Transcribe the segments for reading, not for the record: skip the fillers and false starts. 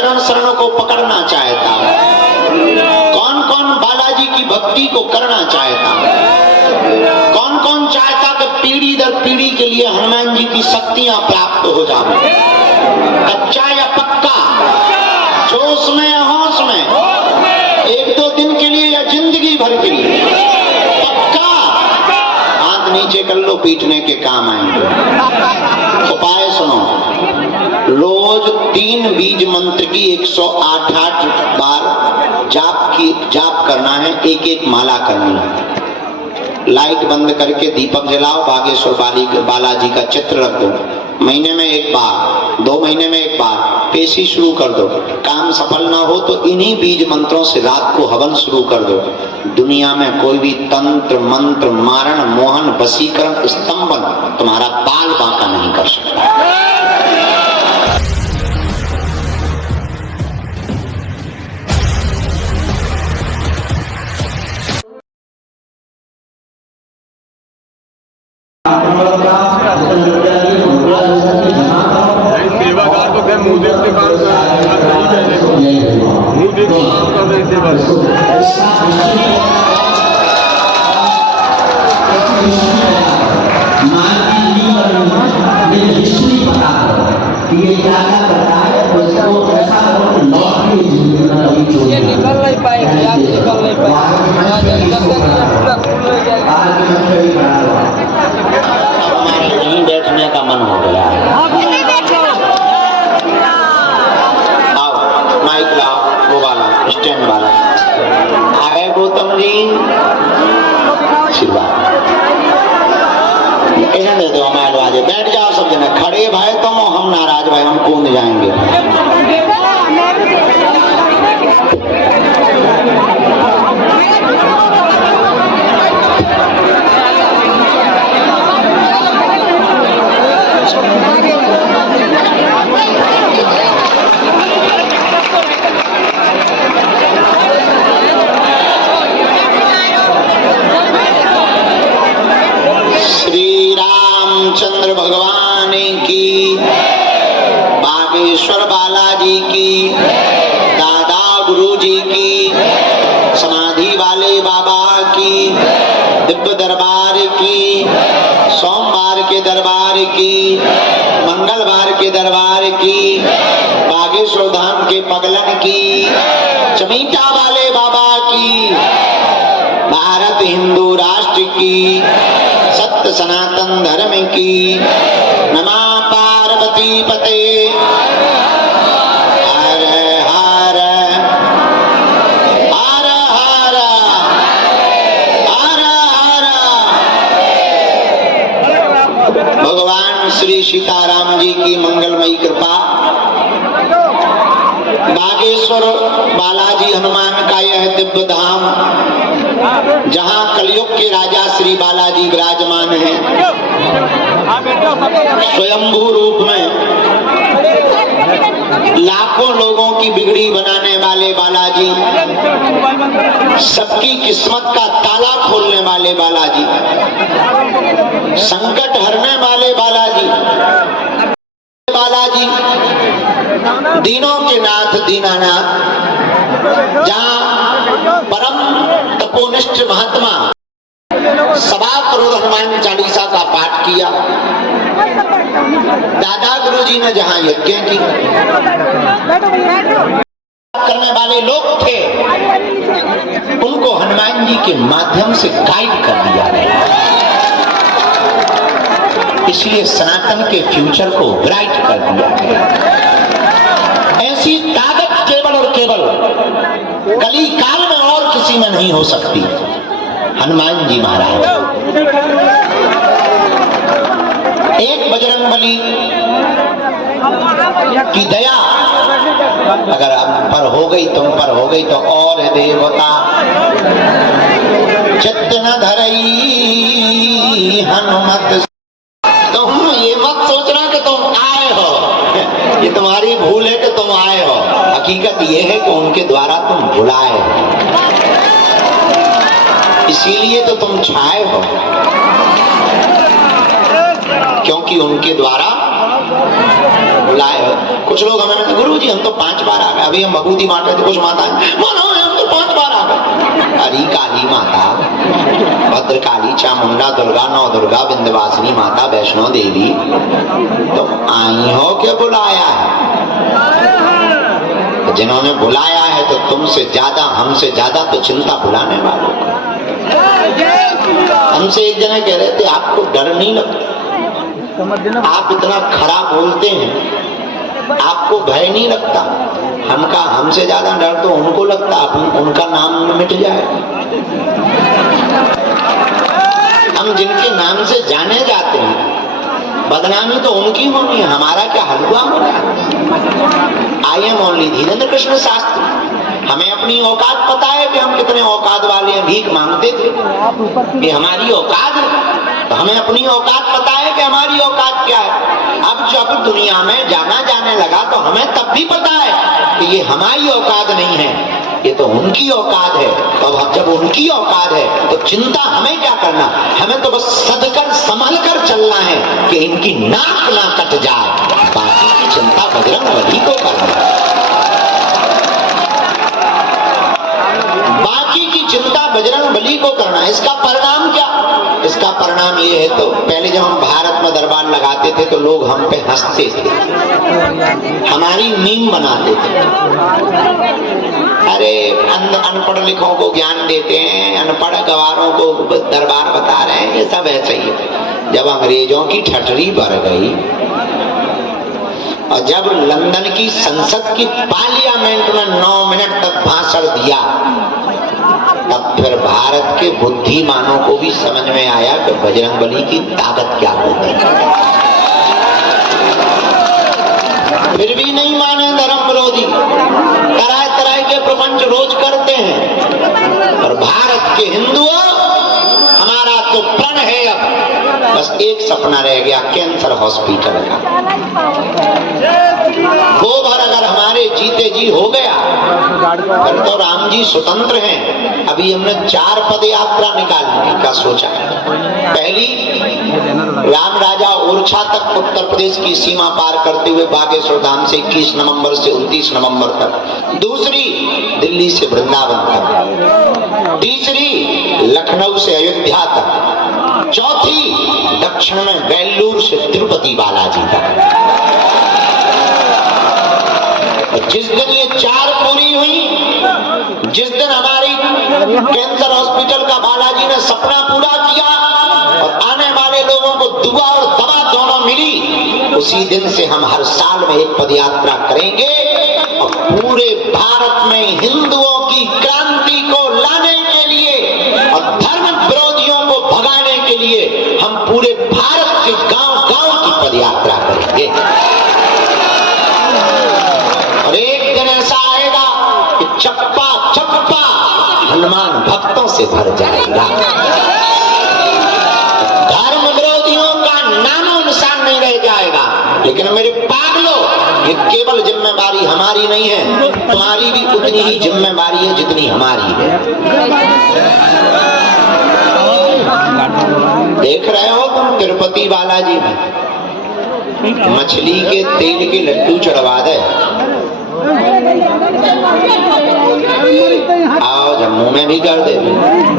चरण शरण को पकड़ना चाहता है? कौन कौन बालाजी की भक्ति को करना चाहता है? कौन कौन चाहता कि पीढ़ी दर पीढ़ी के लिए हनुमान जी की शक्तियां प्राप्त हो जाए? कच्चा या पक्का, जोश में या होश में, एक दो दिन के लिए या जिंदगी भर के लिए? पक्का। हाथ नीचे कर लो, पीटने के काम आएंगे। उपाय सुनो, रोज 3 बीज मंत्र की 108 बार जाप करना है, एक एक माला करनी है। लाइट बंद करके दीपक जलाओ, बागेश्वर बालाजी का चित्र रख दो। महीने में एक बार, 2 महीने में एक बार पेशी शुरू कर दो। काम सफल ना हो तो इन्हीं बीज मंत्रों से रात को हवन शुरू कर दो। दुनिया में कोई भी तंत्र मंत्र मारण मोहन वशीकरण स्तंभन तुम्हारा बाल बांका नहीं कर सकता। सेवादार तो मुंह देखते काम मुंह देखते काम कर रहे थे। ये क्या करता है, उसको ऐसा करो लौट के ये निकल नहीं पाएगी, आप निकल नहीं पाएगी। यहीं बैठने का मन हो गया। आओ माइक लाओ, वो वाला स्टैंड वाला आ गए। गौतम जी आशीर्वाद इन्हें दे दो, हमारे दरवाजे बैठ जाओ सब जने। खड़े भाई तुम, हम नाराज भाई, हम कूद जाएंगे। चंद्र भगवान की, बागेश्वर बालाजी की, दादा गुरु जी की, समाधि वाले बाबा की, दिव्य दरबार की, सोमवार के दरबार की, मंगलवार के दरबार की, बागेश्वर धाम के पगलन की, चमीटा वाले बाबा की, भारत हिंदू राष्ट्र की, सत्य सनातन धर्म की, नमः पार्वती पते, हर हर हर हर हर हर। भगवान श्री सीताराम जी की मंगलमयी कृपा, बागेश्वर बालाजी हनुमान का यह दिव्य धाम, जहां कलयुग के राजा श्री बालाजी विराजमान हैं, स्वयंभू रूप में लाखों लोगों की बिगड़ी बनाने वाले बालाजी, सबकी किस्मत का ताला खोलने वाले बालाजी, संकट हरने वाले बालाजी, बालाजी दीनों के नाथ दीनानाथ, जहां परम तपोनिष्ठ महात्मा 1.25 करोड़ हनुमान चालीसा का पाठ किया, दादा गुरु जी ने जहां यज्ञ की करने वाले लोग थे, उनको हनुमान जी के माध्यम से गाइड कर दिया गया। इसलिए सनातन के फ्यूचर को ब्राइट कर दिया गया। ऐसी ताकत केवल और केवल कली काल में और किसी में नहीं हो सकती, हनुमान जी महाराज। एक बजरंगबली की दया अगर आप पर हो गई, तुम पर हो गई, तो और देवता चित्त न धरई हनुमत। तुम ये मत सोचना कि तुम आए हो, ये तुम्हारी भूल है कि तुम आए हो। हकीकत ये है कि उनके द्वारा तुम बुलाए हो, इसीलिए तो तुम छाए हो, क्योंकि उनके द्वारा बुलाए हो। कुछ लोग हमें, गुरु जी हम तो 5 बार आ गए, अभी हम भभूति बांट रहे थे, कुछ माताएं मानो हम तो 5 बार आ गए। हरी काली माता, भद्रकाली, चामुंडा, दुर्गा, नौ दुर्गा, विंध्यवासिनी माता, वैष्णो देवी, तुम आई हो के बुलाया है? जिन्होंने बुलाया है तो तुमसे ज्यादा, हमसे ज्यादा तो चिंता बुलाने वालों को। हमसे एक जने कह रहे थे आपको डर नहीं लगता, आप इतना खराब बोलते हैं, आपको भय नहीं लगता? हम कहा हमसे ज्यादा डर तो उनको लगता, उनका नाम मिट जाए। हम जिनके नाम से जाने जाते हैं, बदनामी तो उनकी होनी है, हमारा क्या हलवा होना है। I am only Dhirendra Krishna Shastri, हमें अपनी औकात पता है कि हम कितने औकात वाले हैं। भीख मांगते थे कि हमारी औकात है, तो हमें अपनी औकात पता है कि हमारी औकात क्या है। अब जब दुनिया में जाना जाने लगा तो हमें तब भी पता है कि ये हमारी औकात नहीं है, ये तो उनकी औकात है। तो अब जब उनकी औकात है तो चिंता हमें क्या करना, हमें तो बस सदकर संभल कर चलना है कि इनकी नाक ना कट जाए, बाकी की चिंता बजरंगबली को करना। बाकी की चिंता बजरंगबली को करना। इसका परिणाम क्या? इसका परिणाम ये है, तो पहले जब हम भारत में दरबार लगाते थे तो लोग हम पे हंसते थे, हमारी मीम बनाते थे। अरे अनपढ़ लिखों को ज्ञान देते हैं, अनपढ़ गवारों को दरबार बता रहे हैं, ये सब ऐसे ही है। जब अंग्रेजों की ठठरी बढ़ गई और जब लंदन की संसद की पार्लियामेंट में 9 मिनट तक भाषण दिया, तब फिर भारत के बुद्धिमानों को भी समझ में आया कि बजरंगबली की ताकत क्या होती है। फिर भी नहीं माने धर्म विरोधी, तरह तरह के प्रपंच रोज करते हैं। और भारत के हिंदुओं, हमारा तो प्रण है, अब बस एक सपना रह गया, कैंसर हॉस्पिटल का। वो भर अगर हमारे जीते जी हो गया फिर तो राम जी स्वतंत्र हैं। अभी हमने 4 पद यात्रा निकालने का सोचा। पहली, राम राजा ओरछा तक उत्तर प्रदेश की सीमा पार करते हुए बागेश्वर धाम से 21 नवंबर से 29 नवंबर तक। दूसरी, दिल्ली से वृंदावन तक। तीसरी, लखनऊ से अयोध्या तक। चौथी, दक्षिण में बेल्लूर से तिरुपति बालाजी तक। जिस दिन ये 4 पूरी हुई, जिस दिन हमारी कैंसर हॉस्पिटल का बालाजी ने सपना पूरा किया और आने वाले लोगों को दुआ और दवा दोनों मिली, उसी दिन से हम हर साल में एक पदयात्रा करेंगे और पूरे भारत में हिंदुओं की क्रांति को लाने के लिए और धर्म विरोधियों को भगाने के लिए हम पूरे भारत के गांव-गांव की पदयात्रा करेंगे। और एक दिन ऐसा आएगा कि चप्पा चप्पा हनुमान भक्तों से भर जाएगा। धर्म विरोधियों का नामो निशान नहीं रह जाएगा। लेकिन मेरे पागलों, ये केवल जिम्मेवारी हमारी नहीं है, तुम्हारी भी उतनी ही जिम्मेवारी है जितनी हमारी है। देख रहे हो तुम तिरुपति बालाजी में मछली के तेल के लड्डू चढ़वा दे, आओ जम्मू में भी कर दे।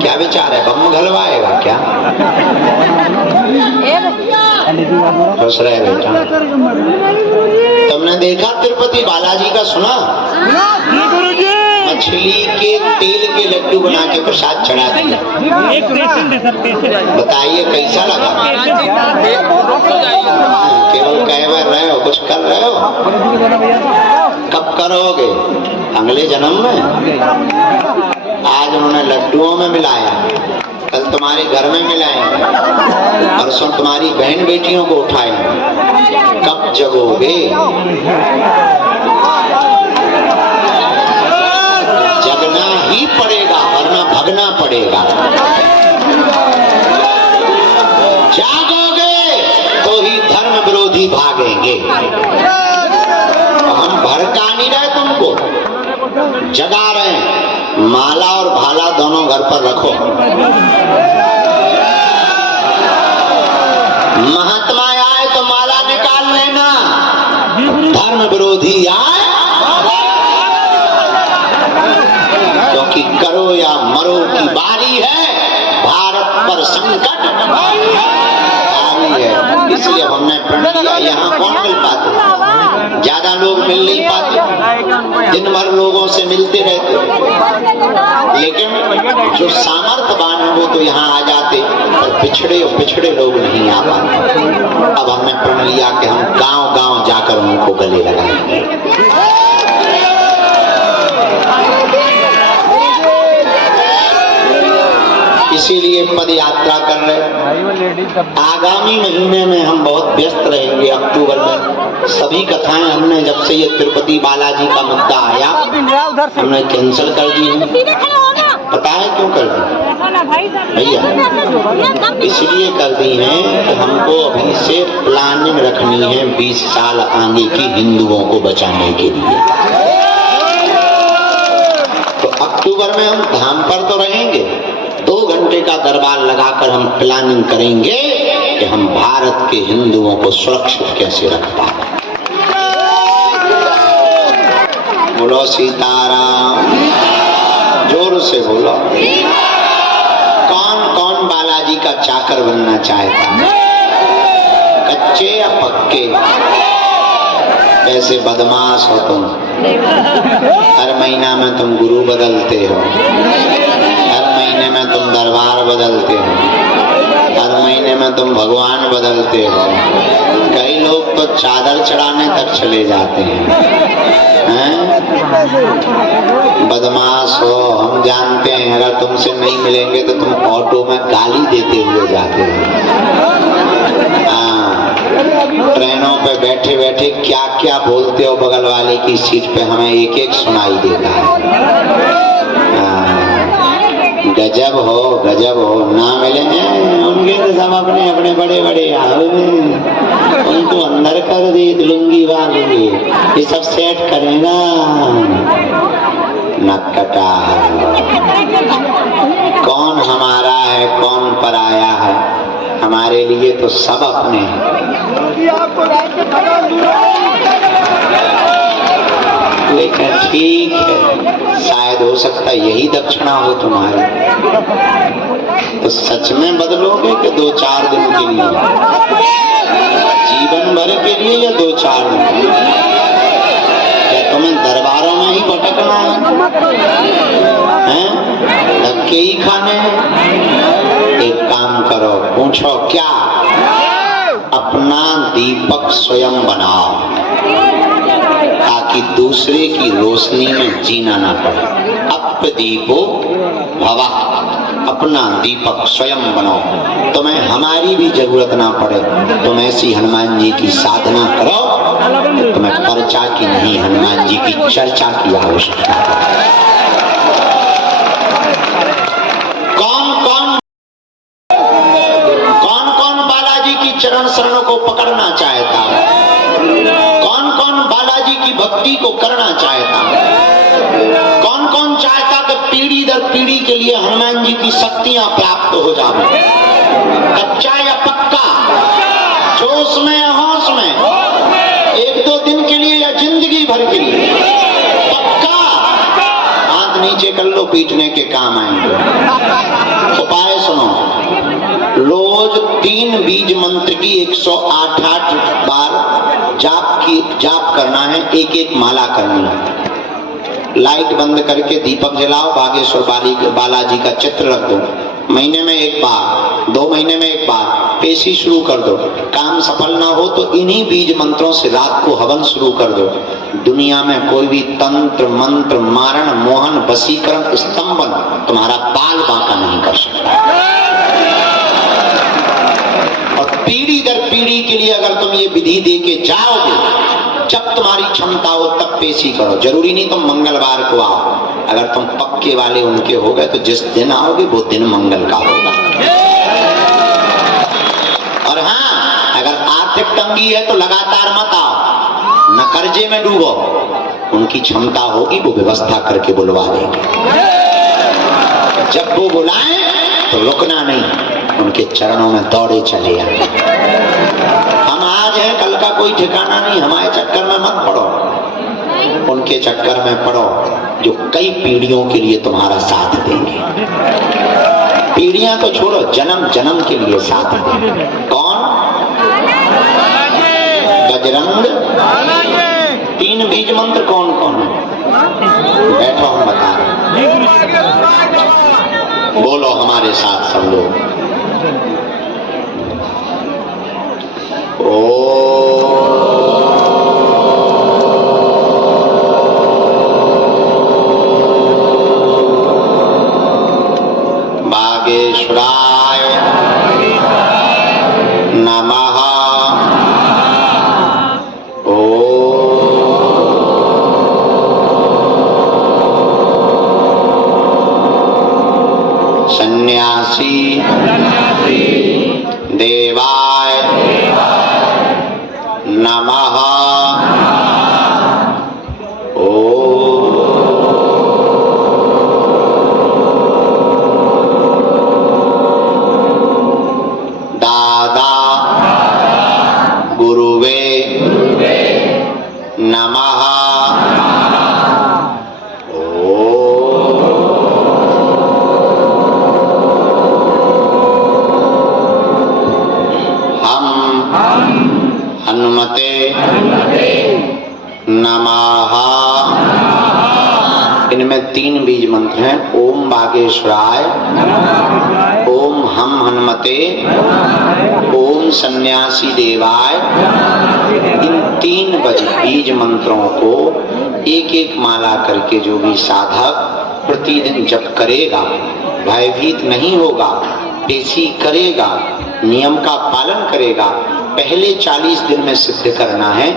क्या विचार है, बम घलवाएगा क्या? खुश रहे बेटा। तुमने देखा तिरुपति बालाजी का, सुना? मछली के तेल के लड्डू बना के प्रसाद चढ़ा दिया। बताइए कैसा लगा? केवल कह रहे हो, कुछ कर रहे हो? कब करोगे? अगले जन्म में। आज उन्होंने लड्डुओं में मिलाया, कल तुम्हारे घर में मिलाएंगे, परसों तुम्हारी बहन बेटियों को उठाएंगे। कब जगोगे? जगना ही पड़ेगा वरना भगना पड़ेगा। जागोगे तो ही धर्म विरोधी भागेंगे। हम भड़का नहीं रहे तुमको, जगा रहे हैं। माला और भाला दोनों घर पर रखो। महात्मा आए तो माला निकाल लेना, धर्म विरोधी बुद्धि आए, क्योंकि करो या मरो की बारी है, भारत पर संकट भारी है। इसलिए हमने प्रण लिया। यहाँ कौन मिल पाते, ज्यादा लोग मिल नहीं पाते, दिन भर लोगों से मिलते रहते, लेकिन जो सामर्थ्यवान है वो तो यहाँ आ जाते, और पिछड़े लोग नहीं आ पाते। अब हमने प्रण लिया कि हम गांव-गांव जाकर उनको गले लगाएंगे। इसीलिए पद यात्रा कर रहे। आगामी महीने में हम बहुत व्यस्त रहेंगे। अक्टूबर में सभी कथाएं हमने, जब से ये तिरुपति बालाजी का मुद्दा आया, हमने कैंसिल कर दी है। पता है क्यों कर दी भैया? इसलिए कर दी है कि हमको अभी से प्लानिंग रखनी है 20 साल आगे की हिंदुओं को बचाने के लिए। तो अक्टूबर में हम धाम पर तो रहेंगे, 2 घंटे का दरबार लगाकर हम प्लानिंग करेंगे कि हम भारत के हिंदुओं को सुरक्षित कैसे रख पाए। बोलो सीताराम, जोर से बोलो। कौन कौन बालाजी का चाकर बनना चाहता, कच्चे या पक्के? कैसे बदमाश हो तुम, हर महीना में तुम गुरु बदलते हो, हर महीने में तुम दरबार बदलते हो, हर महीने में तुम भगवान बदलते हो। कई लोग तो चादर चढ़ाने तक चले जाते हैं। बदमाश हो, हम जानते हैं। अगर तुमसे नहीं मिलेंगे तो तुम ऑटो में गाली देते हुए जाते हो। हाँ, ट्रेनों पे बैठे बैठे क्या क्या बोलते हो बगल वाले की सीट पे, हमें एक एक सुनाई देता है। गजब हो, ना मिले उनके तो सब अपने अपने बड़े बड़े उनको अंदर कर दे लुंगी वाले, ये सब सेट करेगा। नक्कटा है, कौन हमारा है कौन पराया है, हमारे लिए तो सब अपने हैं। लेकिन ठीक है, शायद हो सकता है यही दक्षिणा हो तुम्हारी। तो सच में बदलोगे कि 2-4 दिन के लिए, जीवन भर के लिए या 2-4 दिन? क्या तुम्हें दरबारों में ही भटकना है? धक्के ही खाने हैं? एक काम करो, पूछो क्या? अपना दीपक स्वयं बनाओ, ताकि दूसरे की रोशनी में जीना ना पड़े। अप दीपो भवा, अपना दीपक स्वयं बनाओ, तुम्हें हमारी भी जरूरत ना पड़े। तुम ऐसी हनुमान जी की साधना करो, तुम्हें पर्चा की नहीं, हनुमान जी की चर्चा की आवश्यकता है। कौन बालाजी की चरण शरण को पकड़ना चाहता है? कौन बालाजी की भक्ति को करना चाहता है? कौन चाहता कि पीढ़ी दर पीढ़ी के लिए हनुमान जी की शक्तियां प्राप्त हो जाए? कच्चा या पक्का, जोश में या होश में, 1-2 दिन के लिए या जिंदगी भर के लिए? पक्का। हाथ नीचे कर लो, पीटने के काम आएंगे। उपाय सुनो, रोज 3 बीज मंत्र की 108 बार जाप करना है, एक माला करनी है। लाइट बंद करके दीपक जलाओ, बागेश्वर बालाजी का चित्र रख दो। महीने में 1 बार, 2 महीने में 1 बार पेशी शुरू कर दो। काम सफल ना हो तो इन्हीं बीज मंत्रों से रात को हवन शुरू कर दो। दुनिया में कोई भी तंत्र मंत्र मारण मोहन वशीकरण स्तंभन तुम्हारा बाल बांका नहीं कर सकता। और पीढ़ी दर पीढ़ी के लिए अगर तुम ये विधि दे के जाओगे, जब तुम्हारी क्षमता हो तब पेशी करो। जरूरी नहीं तुम मंगलवार को आओ, अगर तुम पक्के वाले उनके हो गए तो जिस दिन आओगे वो दिन मंगल का होगा। और हाँ, अगर आर्थिक तंगी है तो लगातार मत आओ, न कर्जे में डूबो। उनकी क्षमता होगी वो व्यवस्था करके बुलवा देंगे। जब वो बुलाएं तो रुकना नहीं, उनके चरणों में दौड़े चले आए। हम आज हैं, कल का कोई ठिकाना नहीं, हमारे चक्कर में मत पड़ो। के चक्कर में पड़ो जो कई पीढ़ियों के लिए तुम्हारा साथ देंगे। पीढ़ियां तो छोड़ो, जन्म जन्म के लिए साथ देंगे। कौन? बजरंग। 3 बीज मंत्र कौन कौन है? बैठो, हम बता रहे हैं। बोलो हमारे साथ सब लोग। बागेश्वराय नमः। सन्यासी देवाय नमः। दादा गुरुवे नमः। हनुमते नमः। इनमें 3 बीज मंत्र हैं। ओम बागेश्वराय, ओम हम हनुमते, ओम सन्यासी देवाय। इन 3 बीज मंत्रों को एक एक माला करके जो भी साधक प्रतिदिन जप करेगा, भयभीत नहीं होगा, पेशी करेगा, नियम का पालन करेगा। पहले 40 दिन में सिद्ध करना है।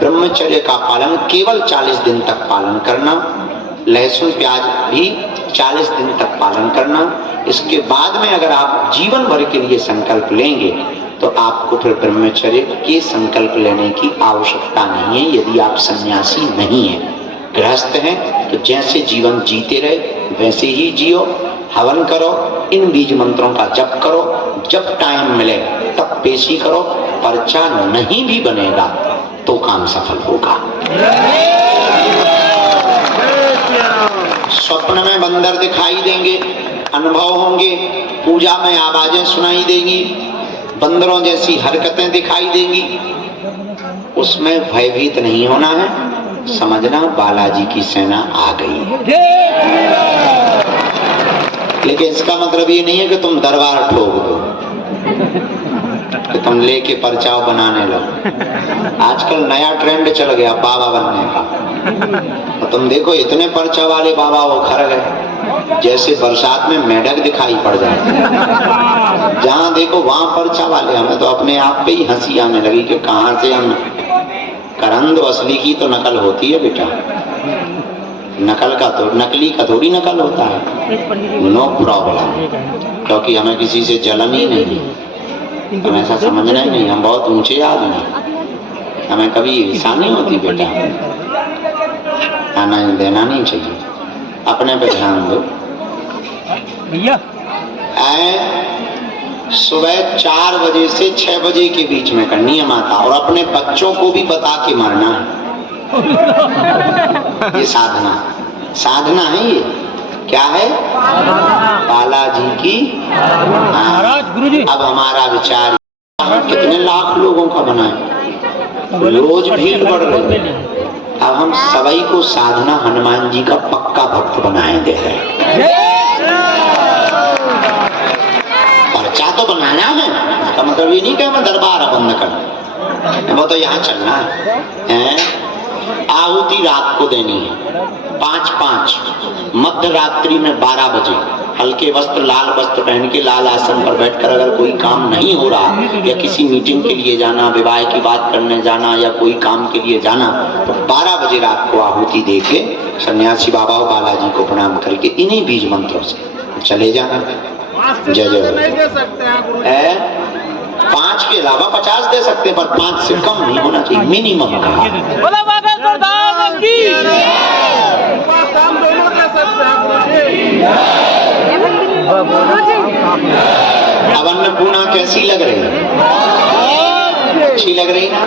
ब्रह्मचर्य का पालन केवल 40 दिन तक पालन करना। लहसुन प्याज भी 40 दिन तक पालन करना। इसके बाद में अगर आप जीवन भर के लिए संकल्प लेंगे तो आपको फिर ब्रह्मचर्य के संकल्प लेने की आवश्यकता नहीं है। यदि आप सन्यासी नहीं हैं, गृहस्थ हैं, तो जैसे जीवन जीते रहे वैसे ही जियो। हवन करो, इन बीज मंत्रों का जप करो, जब टाइम मिले तब पेशी करो। पर्चा नहीं भी बनेगा तो काम सफल होगा। स्वप्न में बंदर दिखाई देंगे, अनुभव होंगे, पूजा में आवाजें सुनाई देंगी, बंदरों जैसी हरकतें दिखाई देंगी। उसमें भयभीत नहीं होना है, समझना बालाजी की सेना आ गई। लेकिन इसका मतलब ये नहीं है कि तुम दरबार ठोक दो, कि तुम लेके पर्चाव बनाने लगो। आजकल नया ट्रेंड चल गया बाबा बनने का। तो तुम देखो इतने पर्चा वाले बाबा वो खर गए, जैसे बरसात में मेढक दिखाई पड़ जाते हैं। जहाँ देखो वहां पर्चा वाले। हमें तो अपने आप पे ही हंसी आने लगी कि कहाँ से हम करंद। असली की तो नकल होती है बेटा, नकल का तो नकली का थोड़ी नकल होता है। नो प्रॉब्लम, क्योंकि हमें किसी से जलन ही नहीं, हमें ऐसा समझना ही नहीं। हम बहुत ऊंचे आदमी, हमें कभी ईर्ष्या नहीं होती बेटा। आना देना नहीं चाहिए, अपने पे ध्यान दो भैया। सुबह 4 बजे से 6 बजे के बीच में का नियम आता, और अपने बच्चों को भी बता के मरना है। ये साधना है। ये क्या है? बालाजी की। गुरुजी, अब हमारा विचार कितने लाख लोगों का बना है, रोज भीड़ बढ़ रही है। अब हम सभी को साधना हनुमान जी का पक्का भक्त बनाए दे रहे हैं। पर्चा तो बनाना है, इसका मतलब ये नहीं कि हमें दरबार बंद करना, वो तो यहाँ चलना है। आहुति रात को देनी है 5-5, मध्य रात्रि में 12 बजे। हल्के वस्त्र, लाल वस्त्र पहन के लाल आसन पर बैठकर अगर कोई काम नहीं हो रहा, या किसी मीटिंग के लिए जाना, विवाह की बात करने जाना, या कोई काम के लिए जाना, तो 12 बजे रात को आहुति दे के सन्यासी बाबा और बालाजी को प्रणाम करके इन्हीं बीज मंत्रों से चले जाना। जय जय। 5 के अलावा 50 दे सकते हैं, पर 5 से कम नहीं होना चाहिए, मिनिमम कहा। अब अन्नपूर्णा कैसी लग रही है? अच्छी लग रही ना?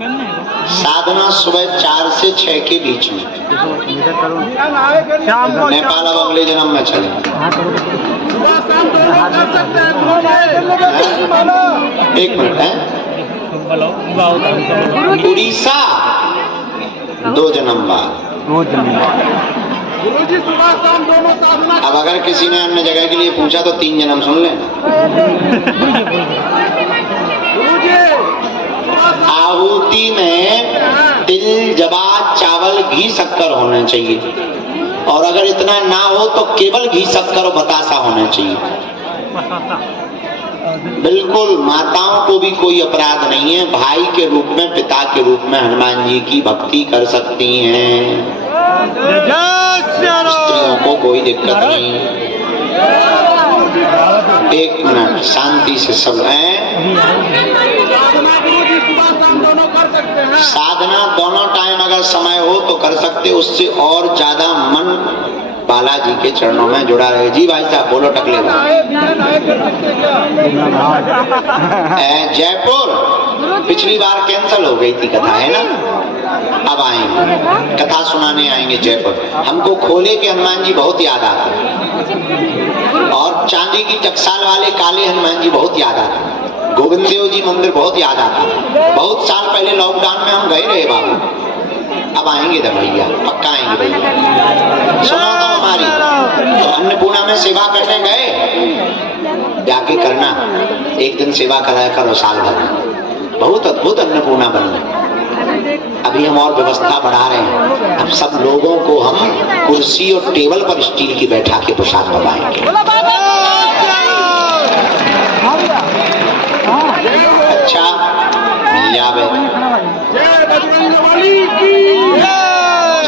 साधना सुबह 4 से 6 के बीच में। नेपाल अब अगले जन्म में चले। एक मिनट है। उड़ीसा 2 जन्म बाद। अब अगर किसी ने अन्य जगह के लिए पूछा तो 3 जन्म सुन लें। आहुति में तिल, जवाद, चावल, घी, शक्कर होना चाहिए, और अगर इतना ना हो तो केवल घी, शक्कर और बतासा होना चाहिए। बिल्कुल माताओं को भी कोई अपराध नहीं है, भाई के रूप में, पिता के रूप में हनुमान जी की भक्ति कर सकती हैं। स्त्रियों को कोई दिक्कत नहीं। एक मिनट शांति से सब हैं। साधना दोनों टाइम अगर समय हो तो कर सकते, उससे और ज्यादा मन बालाजी के चरणों में जुड़ा रहे। जी भाई साहब बोलो टकले। जयपुर पिछली बार कैंसिल हो गई थी कथा, है ना? अब आएंगे, कथा सुनाने आएंगे जयपुर। हमको खोले के हनुमान जी बहुत याद आते, और चांदी की टकसाल वाले काले हनुमान जी बहुत याद आते, गोविंद देव जी मंदिर बहुत याद आता। बहुत साल पहले लॉकडाउन में हम गए रहे बाबू। अब आएंगे तो भैया पक्का आएंगे भैया। सुना तो हमारी तो अन्नपूर्णा में सेवा करने गए, जाके करना, एक दिन सेवा कराया करो साल भर। बहुत अद्भुत अन्नपूर्णा बनी। अभी हम और व्यवस्था बढ़ा रहे हैं। अब सब लोगों को हम कुर्सी और टेबल पर स्टील की बैठा के प्रसाद बताएंगे। अच्छा यावे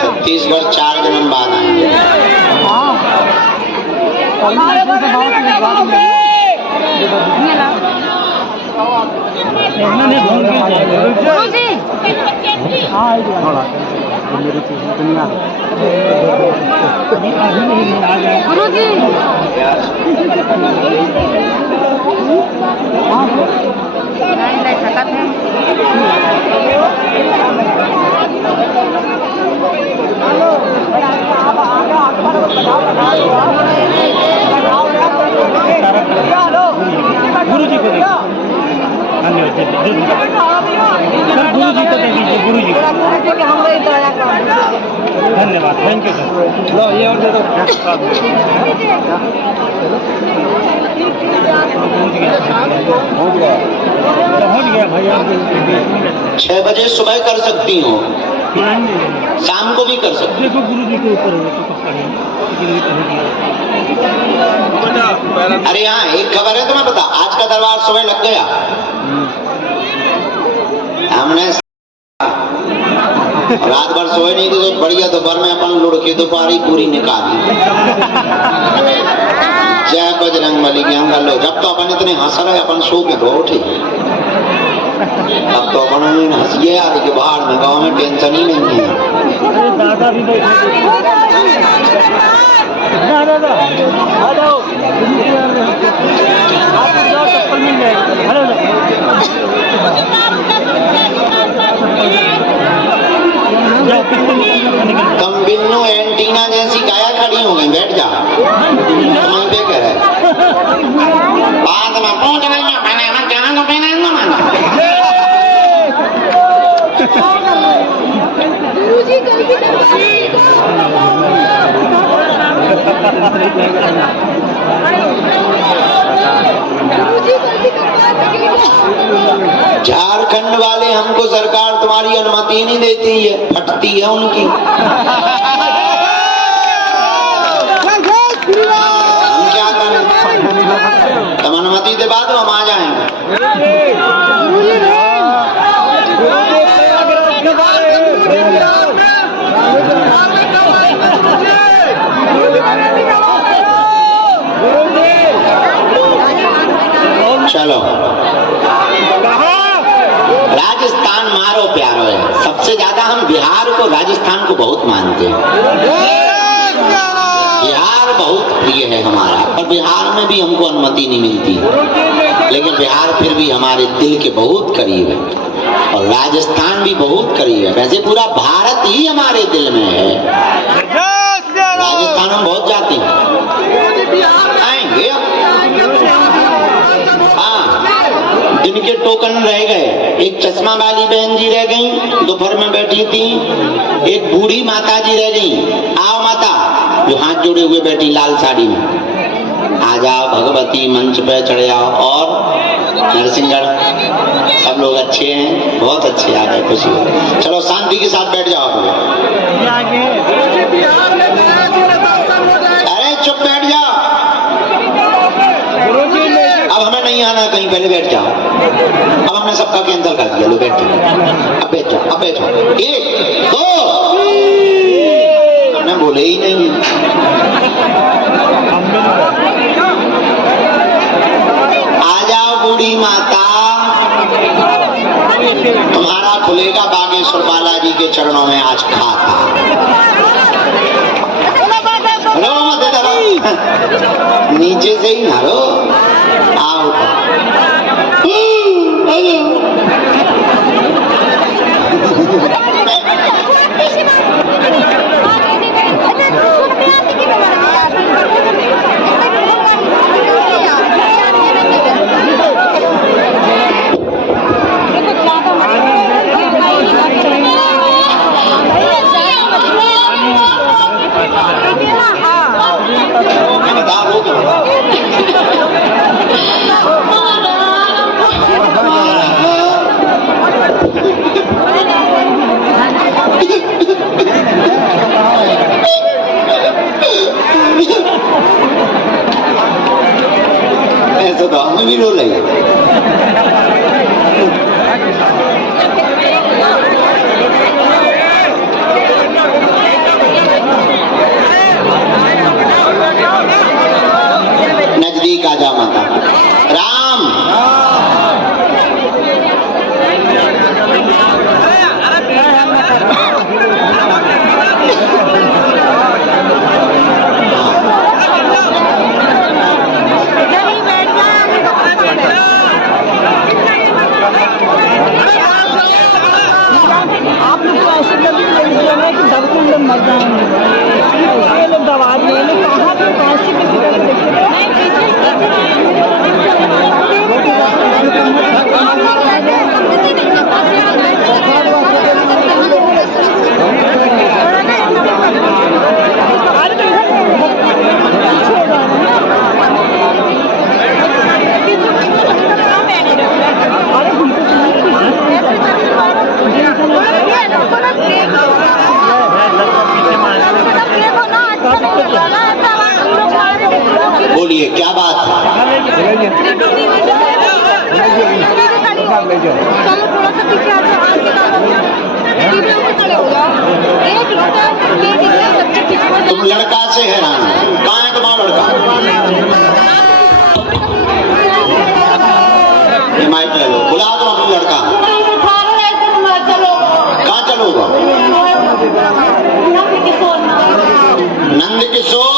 छत्तीसगढ़ 4 जन्म बाद आएंगे। गुरुजी गुरु जी को धन्यवाद सर, गुरु जी को दे दीजिए, गुरु जी धन्यवाद, थैंक यू सर। लो ये और दे दो। पहुंच गया भैया। 6 बजे सुबह कर सकती हो, शाम को भी कर सकती। देखो गुरु जी के ऊपर अरे हाँ एक खबर है तुम्हें पता, आज का दरबार सुबह लग गया। हमने रात भर सोए नहीं थे तो बढ़िया दोपहर में अपन लुढ़के दोपहरी पूरी निकाली। जय बजरंग बली की। हम लो जब तो अपन इतने हंस रहे अपन सो के तो उठे। अब तो अपन हंसिए यार कि बाहर में गाँव में टेंशन ही नहीं है। दादा भी तुम बिन्नू एंटीना जैसी गाया खड़ी हो गई, बैठ जा। तुम पे कह रहे बाद में पहुंच गई मैं पहने मत जाना तो पहने ना माना। गुरुजी कल भी झारखंड वाले हमको सरकार तुम्हारी अनुमति नहीं देती है, फटती है उनकी। हम क्या करें, तुम अनुमति दे बाद हम आ जाएंगे। चलो राजस्थान मारो प्यारो है। सबसे ज्यादा हम बिहार को, राजस्थान को बहुत मानते हैं। बिहार बहुत प्रिय है हमारा, पर बिहार में भी हमको अनुमति नहीं मिलती, लेकिन बिहार फिर भी हमारे दिल के बहुत करीब है। और राजस्थान भी बहुत करीब है। वैसे पूरा भारत ही हमारे दिल में है। राजस्थान हम बहुत जाते हैं, आएंगे। हाँ, जिनके टोकन रह गए, एक चश्मा वाली बहन जी रह गई, दोपहर में बैठी थी। एक बूढ़ी माता जी रह गई। आओ माता, जो हाथ जोड़े हुए बैठी लाल साड़ी में, आ जाओ भगवती, मंच पे चढ़ जाओ। और नरसिंहगढ़ सब लोग अच्छे हैं, बहुत अच्छे आ गए, खुशी हो। चलो शांति के साथ बैठ जाओ। अरे चुप बैठ जाओ, अब हमें नहीं आना कहीं, पहले बैठ जाओ। अब हमने सबका कैंसिल कर दिया, लो बैठ जाओ। अब बैठ जाओ, अब बैठ जाओ। 1 2 हमने बोले ही नहीं। आ जाओ बूढ़ी माता, तुम्हारा खुलेगा बागेश्वर बालाजी के चरणों में आज खाता। रो मत इधर, नीचे से ही ना रो, आओ। ऐसा तो हमें भी रो लगे। नजदीक आ जा माता। राम आप लोग तो ऐसे कभी नहीं कि दब के लोग मर जाएंगे। ये लोग दबा दिए, कहाँ पे काशी बोलिए क्या बात है? तुम लड़का से हैरान हो, कहाँ है तुम्हारा लड़का? ये माइक ले लो, बुला दो अपना लड़का। कहाँ चलोगा? नंद किशोर,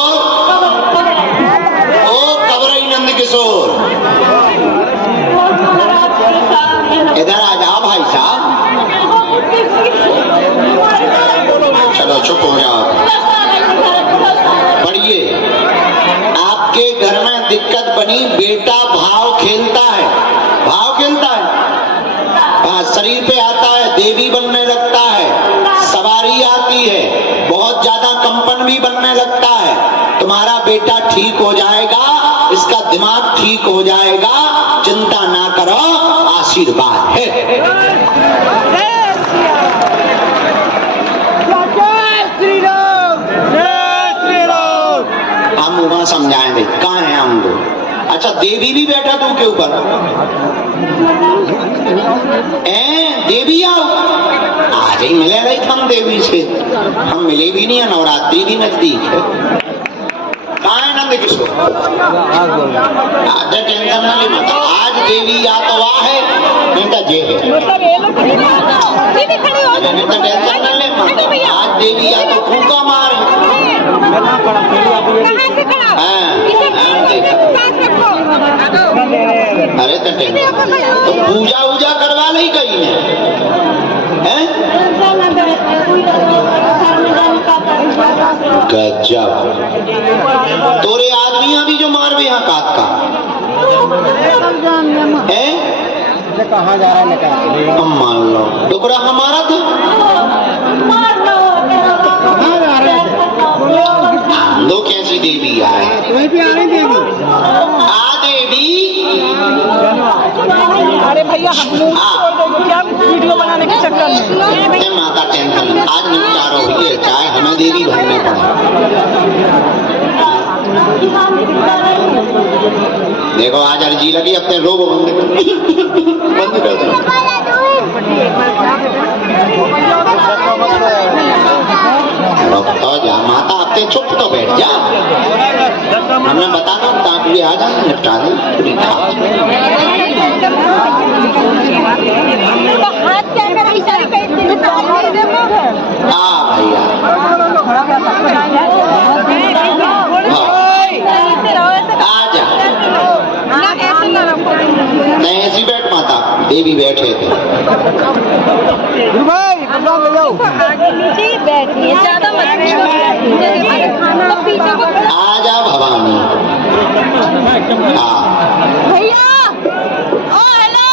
ओ कबरई नंद किशोर, इधर आ जाओ भाई साहब। चलो चुप हो जाओ, पढ़िए। आपके घर में दिक्कत बनी, बेटा भाव खेलता है, भाव खेलता है, शरीर पे आता है, देवी बनने लगता है, सवारी आती है, बहुत ज्यादा कंपन भी बनने लगता है। तुम्हारा बेटा ठीक हो जाएगा, इसका दिमाग ठीक हो जाएगा, चिंता ना करो, आशीर्वाद है। हम वहां समझाएंगे कहाँ है हम लोग। अच्छा देवी भी बैठा तू के ऊपर, देवी आओ, आज ही मिले रही हम देवी से, हम मिले भी नहीं है, नवरात्रि भी नजदीक है। कहाँ है नंद किशोर? आज टेंशन ना ले, आज देवी या तो वाह है नहीं तो जे है, नहीं तो टेंशन ना ले। आज देवी या तो फूका मार, अरे तो पूजा वूजा करवा ली कहीं है? गजब। तोरे आदमियां भी जो मार भी यहाँ काट का है? कहाँ जा रहा है? हम मान लो टुकड़ा हमारा था। कहाँ जा रहे हैं? दो कैसी देवी आए? तुम्हें भी आने देगी? आ देवी। अरे भैया हम क्या वीडियो बनाने के चक्कर में? माता टेंशन आज निपटारा हुई है, चाहे हमें देवी भरने पड़े। देखो आज अर्जी लगी अपने रोब बंद कर दो। तो जा माता अपने चुप तो बैठ जा, हमने बता दो ताकि आ जाए निपटा दे। हाँ भैया आजा। नहीं ऐसी बैठ माता, देवी बैठे थे। आजा भवानी। भैया ओ हेलो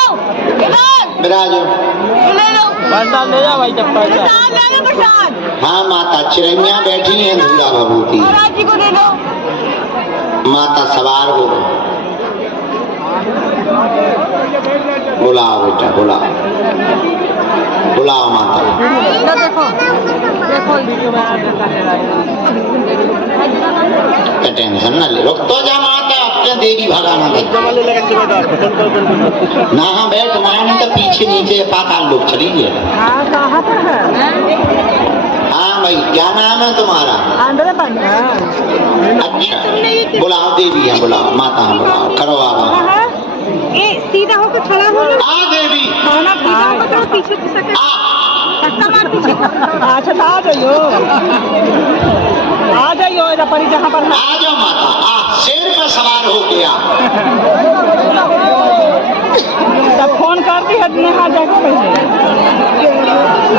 बिराजो। प्रसाद ले जा भाई, चप्पल प्रसाद हाँ माता चिरैया बैठी है धूला भभूति। महाराज जी को दे दो। माता सवार हो, बुलाओ बेटा बुलाओ, बुलाओ माता। देखो देखो टेंशन न ले, रुक तो जा माता, अपने देवी भगाना दे ना। हाँ बैठ मायने तो पीछे नीचे पाताल लोग चलीजिए। कहाँ पर है? हाँ भाई क्या नाम है तुम्हारा? अंदर पानी। अच्छा बुलाओ देवी है, बुलाओ माता है, बुलाओ करो आवा। ए सीधा होकर खड़ा हो ना। आ देवी खाना सीधा होकर पीछे से आ। धक्का मार पीछे। अच्छा तो आ जाइयो, आ जाइयो इधर पर जहाँ पर आ जाओ माता, आ शेर पे सवार हो गया। तब फोन कर दी है यहाँ जाके पहले,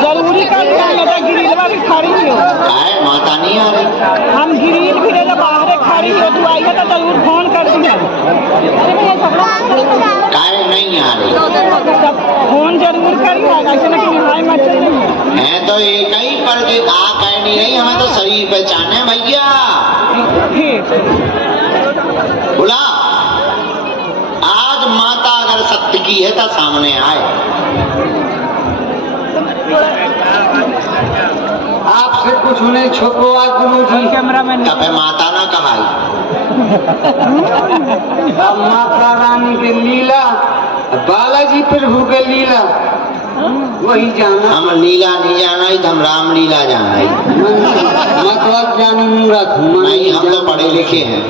जरूरी कर दिया लगा गिरिलवा भी खड़ी हो। काहे माता नहीं आ रही? हम गिरिल भी ले बाहर खड़ी हो, तू आइए तो जरूर फोन कर दिया। काहे नहीं आ रही? तब फोन जरूर करिए, ऐसे ना कि हाय मत है तो एक ही पर जे आ कह नहीं रही, हमें तो शरीर पहचाने भैया। बुला आज माता अगर सत्य की है तो सामने आए। आपसे कुछ नहीं छुपो गुरु जी। कैमरामैन तब माता ना कहाई। अब माता रानी के लीला, बालाजी प्रभु के लीला वही जाना। हम लीला नहीं जाना ही, हम राम लीला जाना ही। मतलब जानी मूर्ख नहीं, हम तो पढ़े लिखे हैं,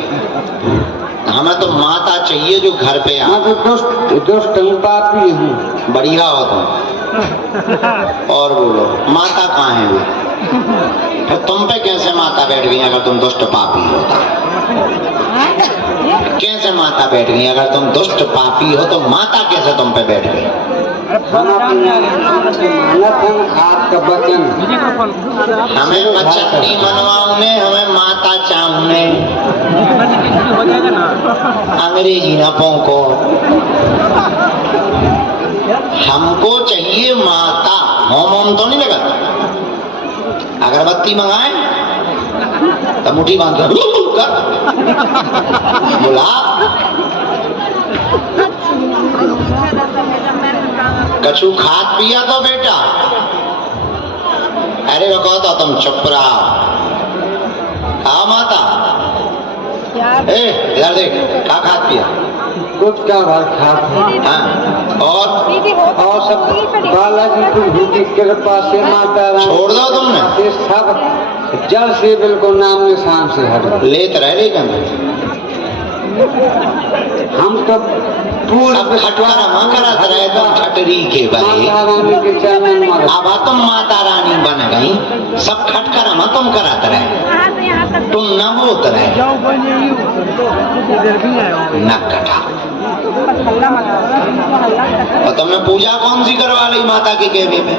हमें तो माता चाहिए जो घर पे आ। मैं तो दुष्ट हूँ, पापी हूँ। बढ़िया हो तुम। और बोलो माता कहाँ है वो? तो तुम पे कैसे माता बैठ गई अगर तुम दुष्ट पापी होता? कैसे माता बैठ गई अगर तुम दुष्ट पापी हो तो माता कैसे तुम पे बैठ गई? आपका वचन हमें वचन नहीं मनवाऊने, हमें माता चाहूने। अंग्रेजी ना पोंको, हमको चाहिए माता। होम तो नहीं लगा, अगरबत्ती मंगाए तो मुट्ठी बांध कर बोला कछु खाद पिया तो बेटा? अरे रुको तो तुम चुप रहो। हाँ माता ए इधर देख, क्या खाद पिया? कुछ का भर खा। हाँ और सब बालाजी प्रभु की कृपा से माता रानी छोड़ दो तुमने? से सब जड़ से बिल्कुल नाम निशान से हट गए। लेत रह लेकिन हम तो पूर्ण सब खटवारा माँ करा रहे तुम खटरी के बने। माता रानी के चरणों में अब तुम माता रानी बन गई, सब खटकरा माँ तुम कराते रहे, तुम न बोत रहे न कटा। बस हल्ला मत करो, हल्ला और तुमने पूजा कौन सी करवा ली माता के कहने पे?